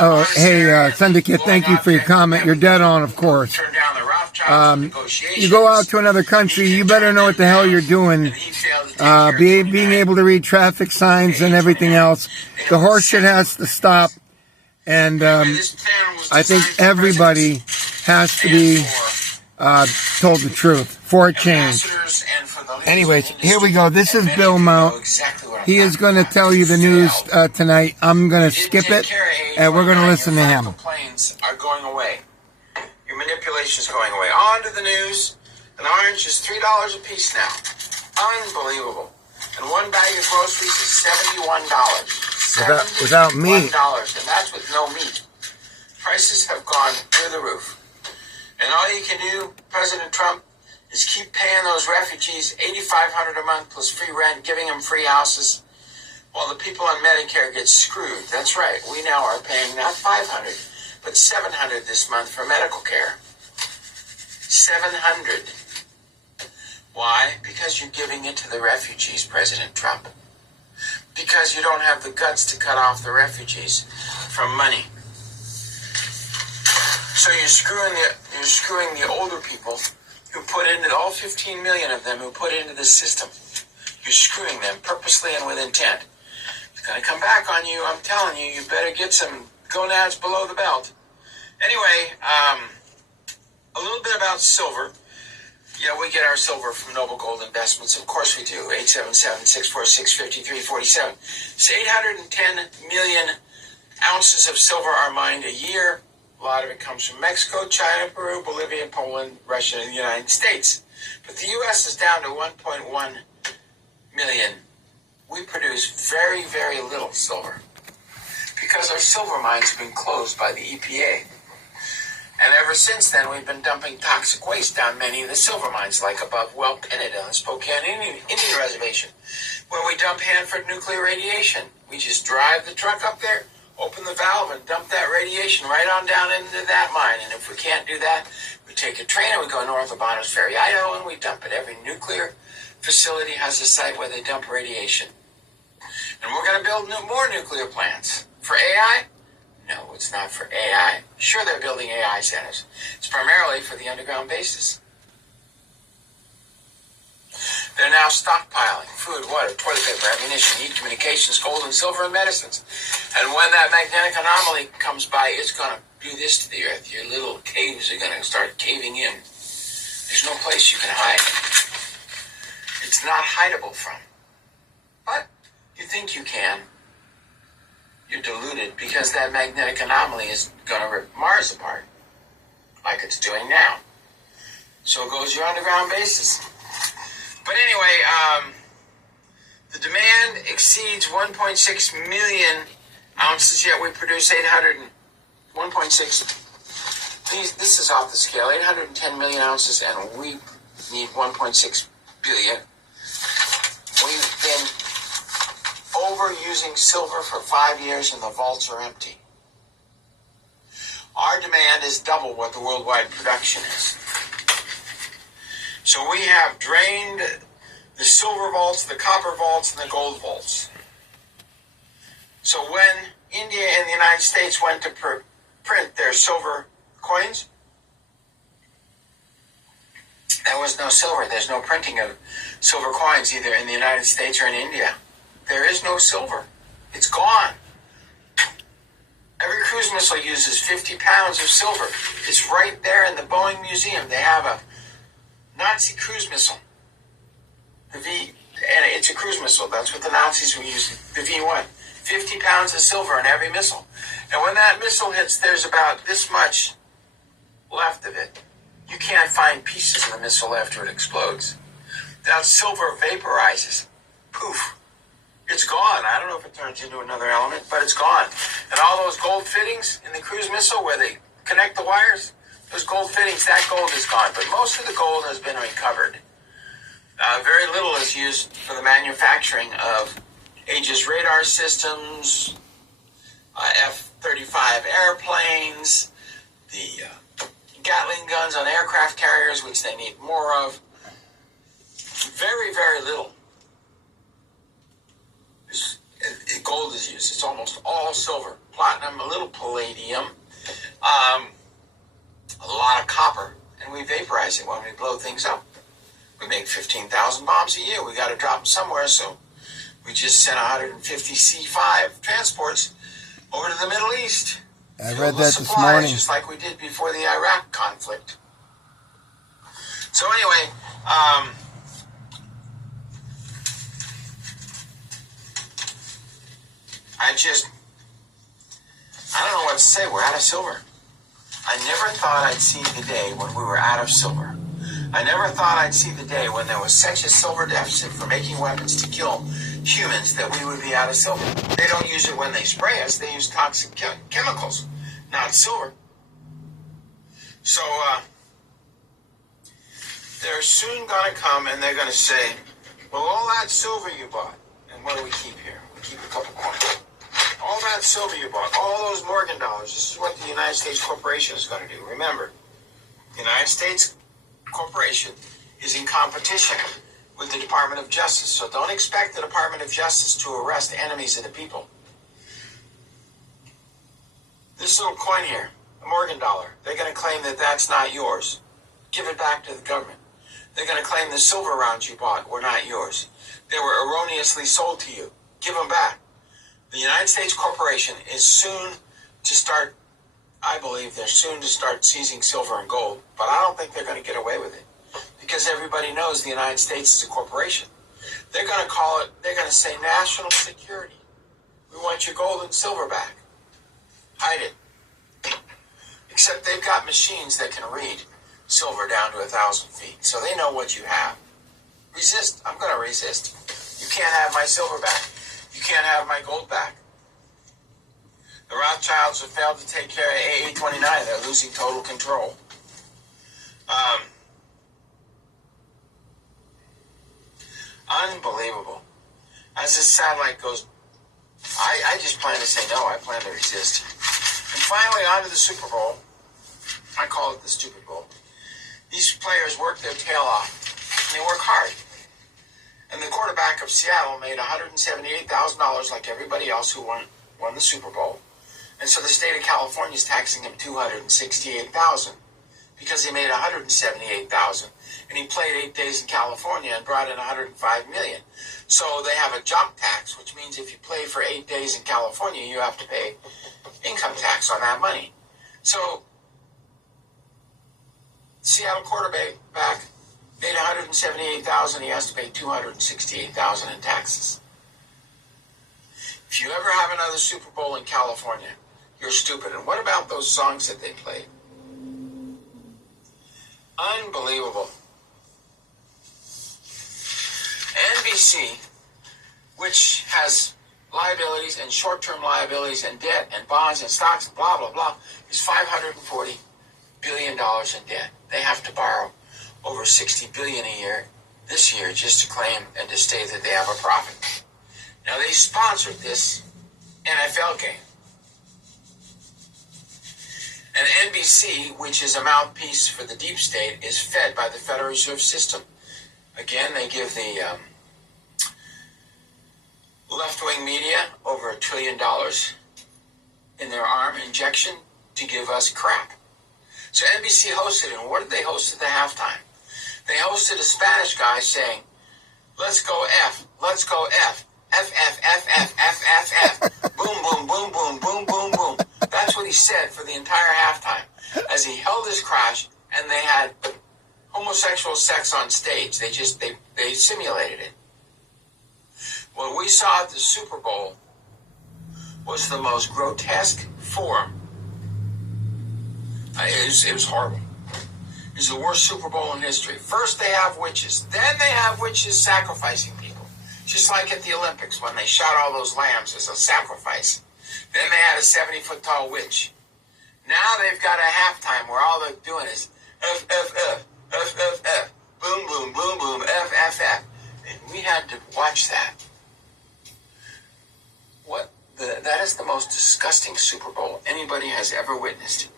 Oh, hey, Syndicate, thank you for your comment. You're dead on, of course. You go out to another country, you better know what the hell you're doing. Being able to read traffic signs and everything else. The horse shit has to stop. And I think everybody has to be told the truth for a change. Anyways, here we go. This is Bill Mount. He is going to tell you the news tonight. I'm going to skip it, and we're going to listen to him. Planes are going away. Your manipulation is going away. On to the news. An orange is $3 a piece now. Unbelievable. And one bag of groceries is $71. Without meat. $71, and that's with no meat. Prices have gone through the roof. And all you can do, President Trump, is keep paying those refugees $8,500 a month plus free rent, giving them free houses, while the people on Medicare get screwed. That's right. We now are paying not $500, but $700 this month for medical care. $700. Why? Because you're giving it to the refugees, President Trump. Because you don't have the guts to cut off the refugees from money. So you're screwing the older people who put into, all 15 million of them who put into the system. You're screwing them purposely and with intent. It's going to come back on you. I'm telling you, you better get some gonads below the belt. Anyway, a little bit about silver. Yeah, we get our silver from Noble Gold Investments. Of course we do. 877-646-5347. It's 810 million ounces of silver are mined a year. A lot of it comes from Mexico, China, Peru, Bolivia, Poland, Russia, and the United States. But the U.S. is down to 1.1 million. We produce very, very little silver because our silver mines have been closed by the EPA. And ever since then, we've been dumping toxic waste down many of the silver mines, like above Well-Pinnet on the Spokane Indian Reservation, where we dump Hanford nuclear radiation. We just drive the truck up there, open the valve, and dump that radiation right on down into that mine. And if we can't do that, we take a train and we go north of Bonners Ferry, Idaho, and we dump it. Every nuclear facility has a site where they dump radiation. And we're going to build more nuclear plants. For AI? No, it's not for AI. Sure, they're building AI centers. It's primarily for the underground bases. They're now stockpiling food, water, toilet paper, ammunition, heat, communications, gold and silver, and medicines. And when that magnetic anomaly comes by, it's going to do this to the earth. Your little caves are going to start caving in. There's no place you can hide. It's not hideable from. But you think you can. You're deluded because that magnetic anomaly is going to rip Mars apart, like it's doing now. So goes your underground bases. But anyway, the demand exceeds 1.6 million ounces, yet we produce 1.6. This is off the scale, 810 million ounces, and we need 1.6 billion. We've been overusing silver for 5 years, and the vaults are empty. Our demand is double what the worldwide production is. So we have drained the silver vaults, the copper vaults, and the gold vaults. So when India and the United States went to print their silver coins, there was no silver. There's no printing of silver coins either in the United States or in India. There is no silver. It's gone. Every cruise missile uses 50 pounds of silver. It's right there in the Boeing Museum. They have a Nazi cruise missile. And it's a cruise missile. That's what the Nazis were using, the V-1. 50 pounds of silver in every missile. And when that missile hits, there's about this much left of it. You can't find pieces of the missile after it explodes. That silver vaporizes. Poof. It's gone. I don't know if it turns into another element, but it's gone. And all those gold fittings in the cruise missile where they connect the wires, those gold fittings, that gold is gone. But most of the gold has been recovered. Very little is used for the manufacturing of Aegis radar systems, F-35 airplanes, the Gatling guns on aircraft carriers, which they need more of. Very, very little. gold is used. It's almost all silver. Platinum, a little palladium, a lot of copper, and we vaporize it when we blow things up. We make 15,000 bombs a year. We got to drop them somewhere, so we just sent 150 C5 transports over to the Middle East. I read that this morning. Just like we did before the Iraq conflict. So anyway, I don't know what to say. We're out of silver. I never thought I'd see the day when we were out of silver. I never thought I'd see the day when there was such a silver deficit for making weapons to kill humans that we would be out of silver. They don't use it when they spray us. They use toxic chemicals, not silver. So they're soon going to come and they're going to say, well, all that silver you bought, and what do we keep here? We keep a couple coins. All that silver you bought, all those Morgan dollars, this is what the United States Corporation is going to do. Remember, the United States Corporation is in competition with the Department of Justice, so don't expect the Department of Justice to arrest enemies of the people. This little coin here, a Morgan dollar, they're going to claim that that's not yours. Give it back to the government. They're going to claim the silver rounds you bought were not yours. They were erroneously sold to you. Give them back. The United States Corporation is soon to start, I believe they're soon to start seizing silver and gold, but I don't think they're going to get away with it because everybody knows the United States is a corporation. They're going to call it, they're going to say national security. We want your gold and silver back. Hide it. Except they've got machines that can read silver down to 1,000 feet, so they know what you have. Resist. I'm going to resist. You can't have my silver back. You can't have my gold back. The Rothschilds have failed to take care of AA-29. They're losing total control. Unbelievable. As this satellite goes, I just plan to say no. I plan to resist. And finally, on to the Super Bowl. I call it the Stupid Bowl. These players work their tail off. And they work hard. And the quarterback of Seattle made $178,000 like everybody else who won the Super Bowl. And so the state of California is taxing him $268,000 because he made $178,000 and he played 8 days in California and brought in $105 million. So they have a jump tax, which means if you play for 8 days in California, you have to pay income tax on that money. So Seattle quarterback made $178,000. He has to pay $268,000 in taxes. If you ever have another Super Bowl in California, you're stupid. And what about those songs that they played? Unbelievable. NBC, which has liabilities and short-term liabilities and debt and bonds and stocks and blah, blah, blah, is $540 billion in debt. They have to borrow over $60 billion a year this year just to claim and to state that they have a profit. Now, they sponsored this NFL game. And NBC, which is a mouthpiece for the deep state, is fed by the Federal Reserve System. Again, they give the left-wing media over $1 trillion in their arm injection to give us crap. So NBC hosted it, and what did they host at the halftime? They hosted a Spanish guy saying, let's go F, let's go F, F, F, F, F, F, F, F, boom, boom, boom, boom, boom, boom, boom. That's what he said for the entire halftime as he held his crotch and they had homosexual sex on stage. They simulated it. What we saw at the Super Bowl was the most grotesque form. It was horrible. It was the worst Super Bowl in history. First they have witches. Then they have witches sacrificing people. Just like at the Olympics when they shot all those lambs as a sacrifice. Then they had a 70-foot-tall witch. Now they've got a halftime where all they're doing is F, F, F, F, F, F, boom, boom, boom, boom, F, F, F. And we had to watch that. That is the most disgusting Super Bowl anybody has ever witnessed.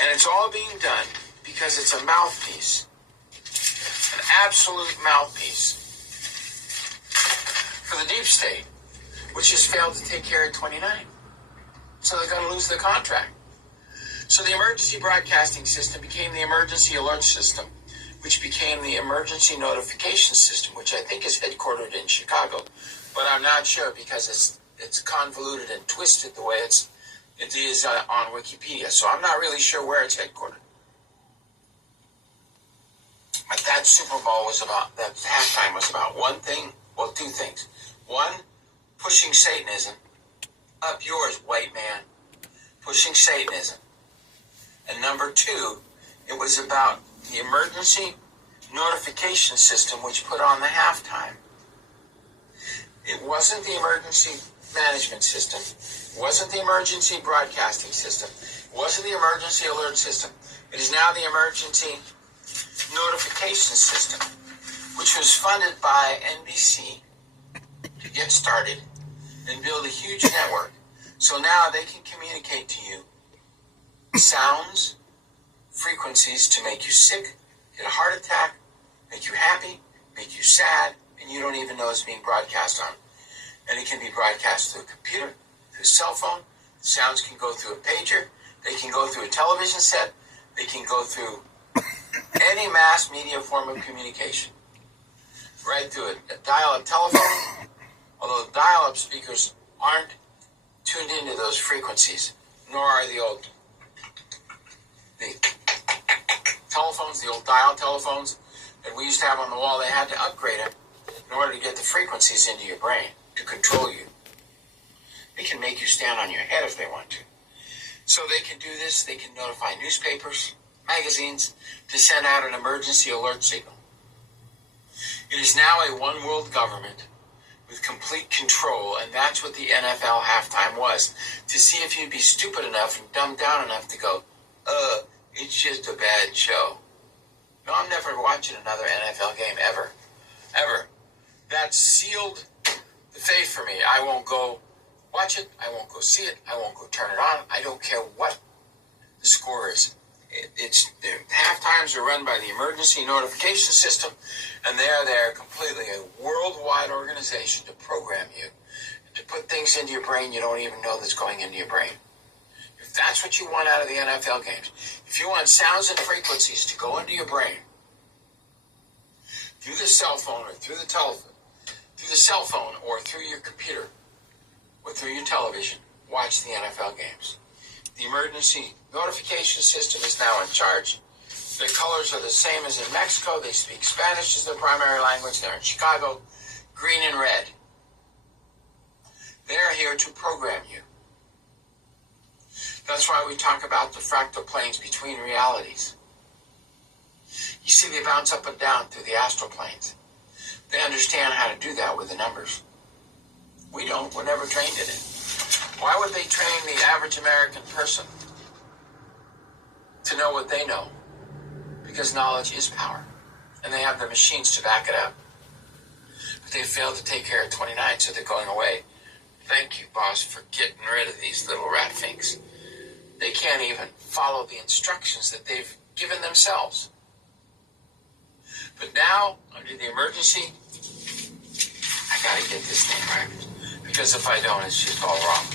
And it's all being done because it's a mouthpiece. An absolute mouthpiece for the deep state. which has failed to take care of 29. So they're going to lose the contract. So the emergency broadcasting system became the emergency alert system, which became the emergency notification system, which I think is headquartered in Chicago. But I'm not sure because it's convoluted and twisted the way it is on Wikipedia. So I'm not really sure where it's headquartered. But that Super Bowl that halftime was about one thing, well, two things. One, pushing Satanism. Up yours, white man. Pushing Satanism. And number two, it was about the emergency notification system which put on the halftime. It wasn't the emergency management system. It wasn't the emergency broadcasting system. It wasn't the emergency alert system. It is now the emergency notification system, which was funded by NBC to get started and build a huge network. So now they can communicate to you sounds, frequencies to make you sick, get a heart attack, make you happy, make you sad, and you don't even know it's being broadcast on. And it can be broadcast through a computer, through a cell phone. Sounds can go through a pager. They can go through a television set. They can go through any mass media form of communication. Right through a dial-up telephone, although dial-up speakers aren't tuned into those frequencies, nor are the telephones, the old dial telephones that we used to have on the wall. They had to upgrade them in order to get the frequencies into your brain to control you. They can make you stand on your head if they want to. So they can do this. They can notify newspapers, magazines, to send out an emergency alert signal. It is now a one world government with complete control, and that's what the NFL halftime was, to see if you'd be stupid enough and dumbed down enough to go, it's just a bad show. No, I'm never watching another NFL game ever. Ever. That sealed the fate for me. I won't go watch it. I won't go see it. I won't go turn it on. I don't care what the score is. The halftimes are run by the emergency notification system, and they are there completely a worldwide organization to program you, to put things into your brain you don't even know that's going into your brain. If that's what you want out of the NFL games, if you want sounds and frequencies to go into your brain through the cell phone or through the telephone, through the cell phone or through your computer or through your television, watch the NFL games. The emergency notification system is now in charge. Their colors are the same as in Mexico. They speak Spanish as their primary language. They're in Chicago, green and red. They're here to program you. That's why we talk about the fractal planes between realities. You see, they bounce up and down through the astral planes. They understand how to do that with the numbers. We don't. We're never trained in it. Why would they train the average American person to know what they know? Because knowledge is power, and they have the machines to back it up. But they failed to take care of 29, so they're going away. Thank you, boss, for getting rid of these little rat finks. They can't even follow the instructions that they've given themselves. But now, under the emergency, I gotta get this thing right, because if I don't, it's just all wrong.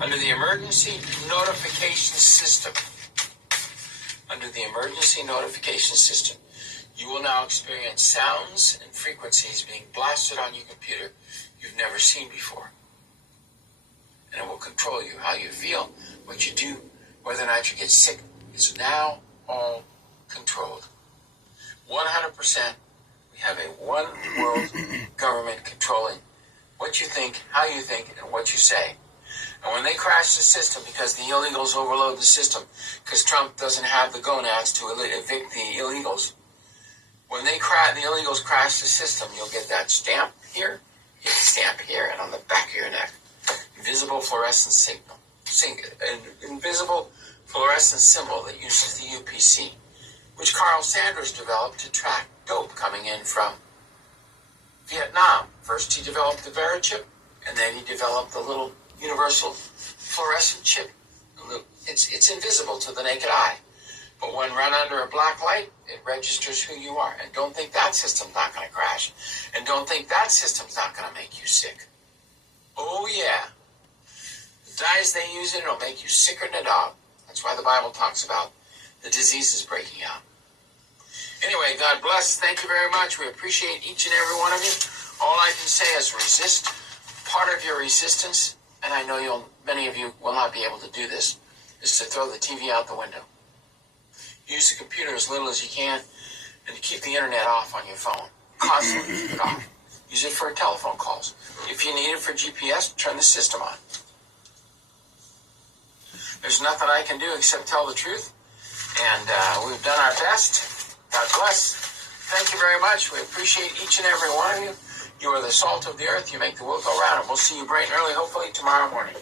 Under the emergency notification system, you will now experience sounds and frequencies being blasted on your computer you've never seen before. And it will control you, how you feel, what you do, whether or not you get sick. Is now all controlled. 100%, we have a one world government controlling what you think, how you think, and what you say. And when they crash the system, because the illegals overload the system, because Trump doesn't have the gonads to evict the illegals, when the illegals crash the system, you'll get that stamp here, you get the stamp here, and on the back of your neck. Invisible fluorescent signal. An invisible fluorescent symbol that uses the UPC, which Carl Sanders developed to track dope coming in from Vietnam. First he developed the Verichip, and then he developed the little universal fluorescent chip. It's invisible to the naked eye, but when run under a black light, it registers who you are. And don't think that system's not going to crash, and don't think that system's not going to make you sick. Oh, yeah. The dyes they use in it will make you sicker than a dog. That's why the Bible talks about the diseases breaking out. Anyway, God bless. Thank you very much. We appreciate each and every one of you. All I can say is resist. Part of your resistance, and I know many of you will not be able to do this, is to throw the TV out the window. Use the computer as little as you can, and to keep the internet off on your phone. Constantly keep it off. Use it for telephone calls. If you need it for GPS, turn the system on. There's nothing I can do except tell the truth, and we've done our best. God bless. Thank you very much. We appreciate each and every one of you. You are the salt of the earth. You make the world go round, and we'll see you bright and early, hopefully tomorrow morning.